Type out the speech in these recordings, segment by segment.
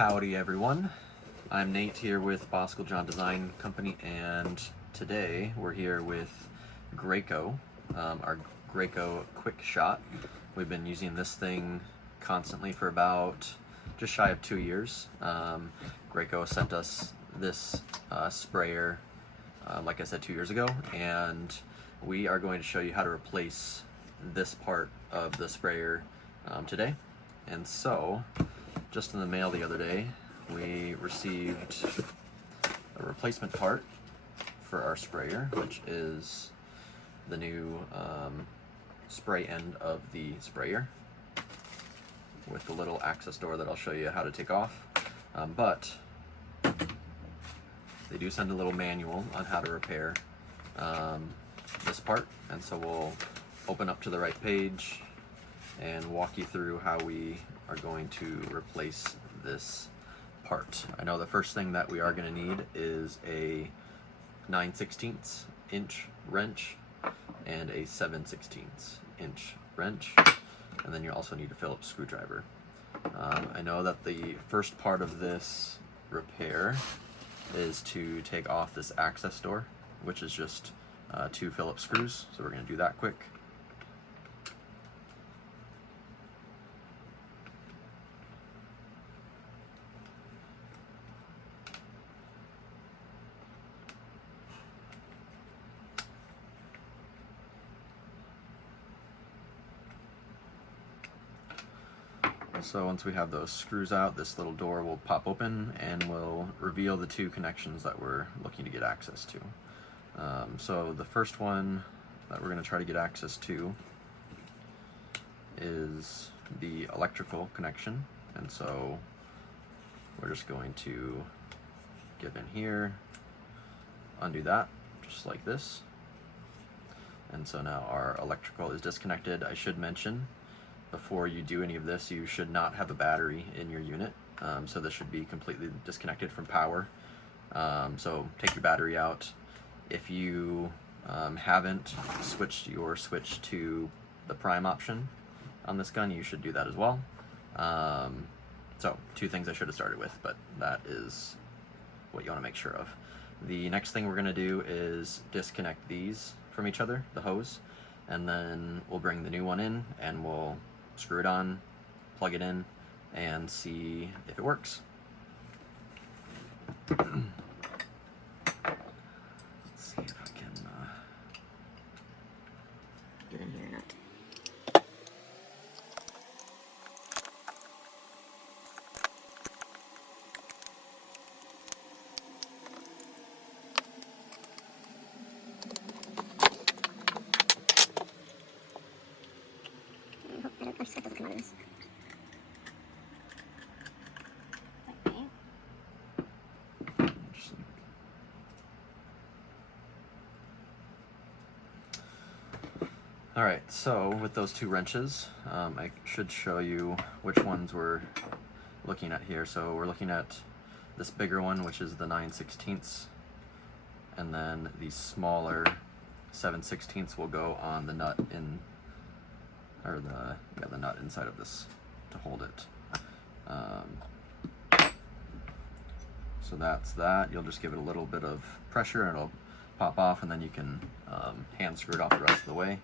Howdy everyone, I'm Nate here with Bosco John Design Company, and today we're here with Graco, our Graco QuickShot. We've been using this thing constantly for about just shy of 2 years. Graco sent us this sprayer, like I said, 2 years ago, and we are going to show you how to replace this part of the sprayer today. And so, just in the mail the other day, we received a replacement part for our sprayer, which is the new spray end of the sprayer with the little access door that I'll show you how to take off. But they do send a little manual on how to repair this part, and so we'll open up to the right page and walk you through how we are going to replace this part. I know the first thing that we are going to need is a 9/16 inch wrench and a 7/16 inch wrench, and then you also need a Phillips screwdriver. I know that the first part of this repair is to take off this access door, which is just 2 Phillips screws, so we're going to do that quick. So once we have those screws out, this little door will pop open and will reveal the 2 connections that we're looking to get access to. So the first one that we're going to try to get access to is the electrical connection, and so we're just going to get in here, undo that, just like this. And so now our electrical is disconnected. I should mention, before you do any of this, you should not have a battery in your unit. So this should be completely disconnected from power. So take your battery out. If you haven't switched your switch to the prime option on this gun, you should do that as well. So 2 things I should have started with, but that is what you want to make sure of. The next thing we're going to do is disconnect these from each other, the hose, and then we'll bring the new one in and we'll screw it on, plug it in, and see if it works. Let's see if I can get in here or not. I just got those come out of this. Alright, so with those 2 wrenches, I should show you which ones we're looking at here. So we're looking at this bigger one, which is the 9/16, and then the smaller 7/16 will go on the nut in, or the nut inside of this to hold it. So that's that. You'll just give it a little bit of pressure and it'll pop off, and then you can hand screw it off the rest of the way.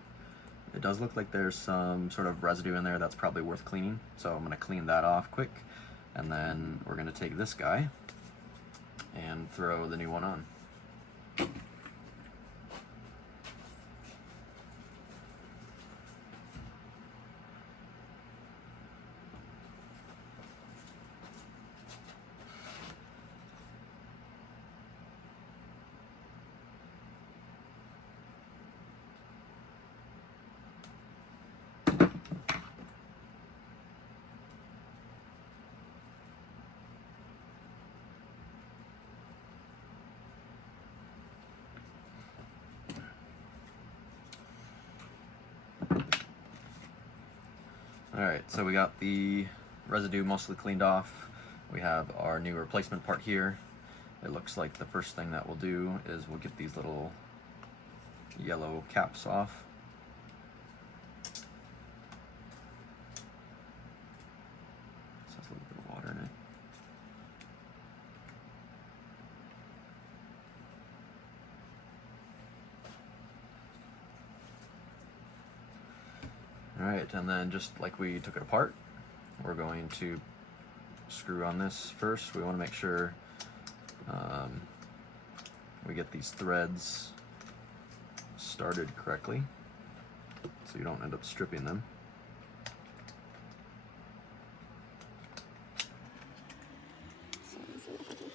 It does look like there's some sort of residue in there that's probably worth cleaning, so I'm going to clean that off quick, and then we're going to take this guy and throw the new one on. Alright, so we got the residue mostly cleaned off. We have our new replacement part here. It looks like the first thing that we'll do is we'll get these little yellow caps off. This has a little bit of water in it. Alright, and then just like we took it apart, we're going to screw on this first. We want to make sure we get these threads started correctly so you don't end up stripping them. So let's see if I can.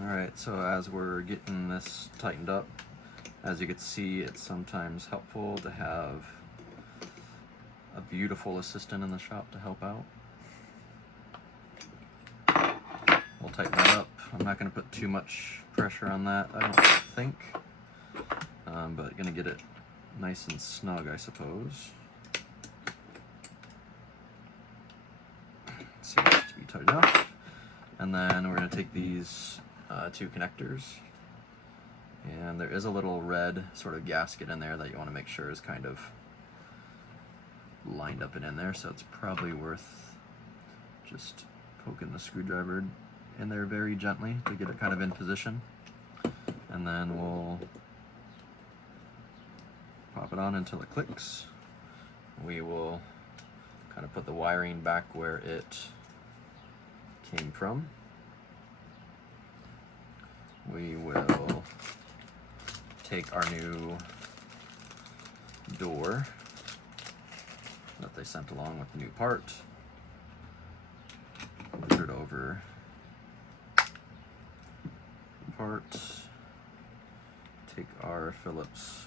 Alright, so as we're getting this tightened up, as you can see, it's sometimes helpful to have a beautiful assistant in the shop to help out. We'll tighten that up. I'm not going to put too much pressure on that, I don't think, but going to get it nice and snug, I suppose. Seems to be tight enough. And then we're going to take these two connectors, and there is a little red sort of gasket in there that you want to make sure is kind of lined up and in there, so it's probably worth just poking the screwdriver in there very gently to get it kind of in position, and then we'll pop it on until it clicks. We will kind of put the wiring back where it came from. We will take our new door that they sent along with the new part, put it over part, take our Phillips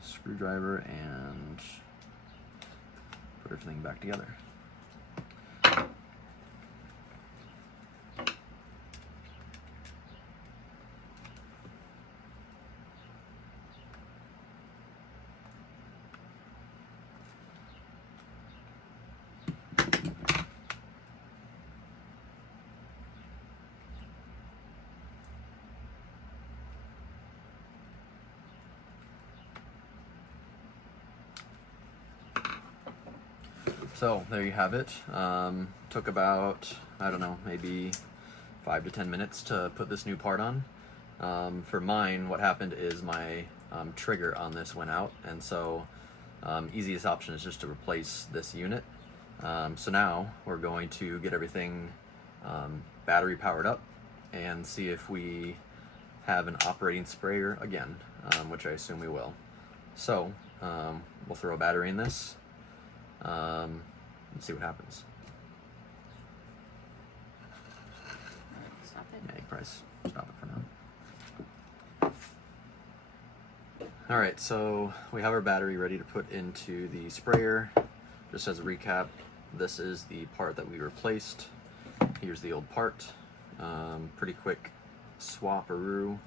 screwdriver and put everything back together. So there you have it. Took about, I don't know, maybe 5 to 10 minutes to put this new part on. For mine, what happened is my trigger on this went out, and so easiest option is just to replace this unit. So now we're going to get everything battery powered up and see if we have an operating sprayer again, which I assume we will. So we'll throw a battery in this. Let's see what happens. Stop it. Yeah, you probably stop it for now. Alright, so we have our battery ready to put into the sprayer. Just as a recap, this is the part that we replaced. Here's the old part. Pretty quick swap-a-roo.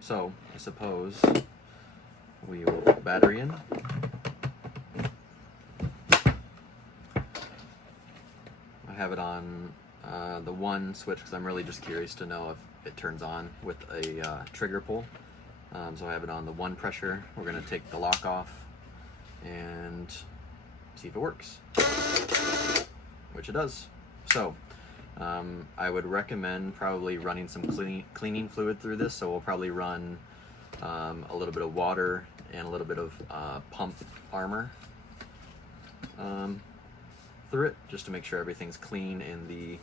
So I suppose we will put the battery in. I have it on the one switch because I'm really just curious to know if it turns on with a trigger pull. So I have it on the one pressure. We're going to take the lock off and see if it works, which it does. So I would recommend probably running some cleaning fluid through this. So we'll probably run a little bit of water and a little bit of pump armor through it, just to make sure everything's clean in the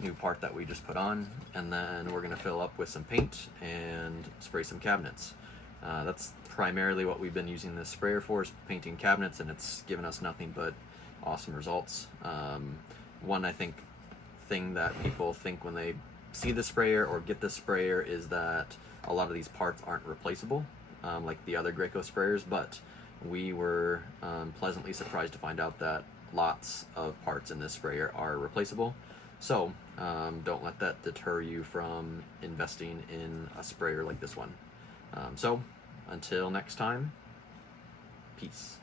new part that we just put on. And then we're going to fill up with some paint and spray some cabinets. That's primarily what we've been using this sprayer for, is painting cabinets, and it's given us nothing but awesome results. One, I think, thing that people think when they see the sprayer or get the sprayer is that a lot of these parts aren't replaceable, like the other Graco sprayers, but we were pleasantly surprised to find out that lots of parts in this sprayer are replaceable. So don't let that deter you from investing in a sprayer like this one. So until next time, peace.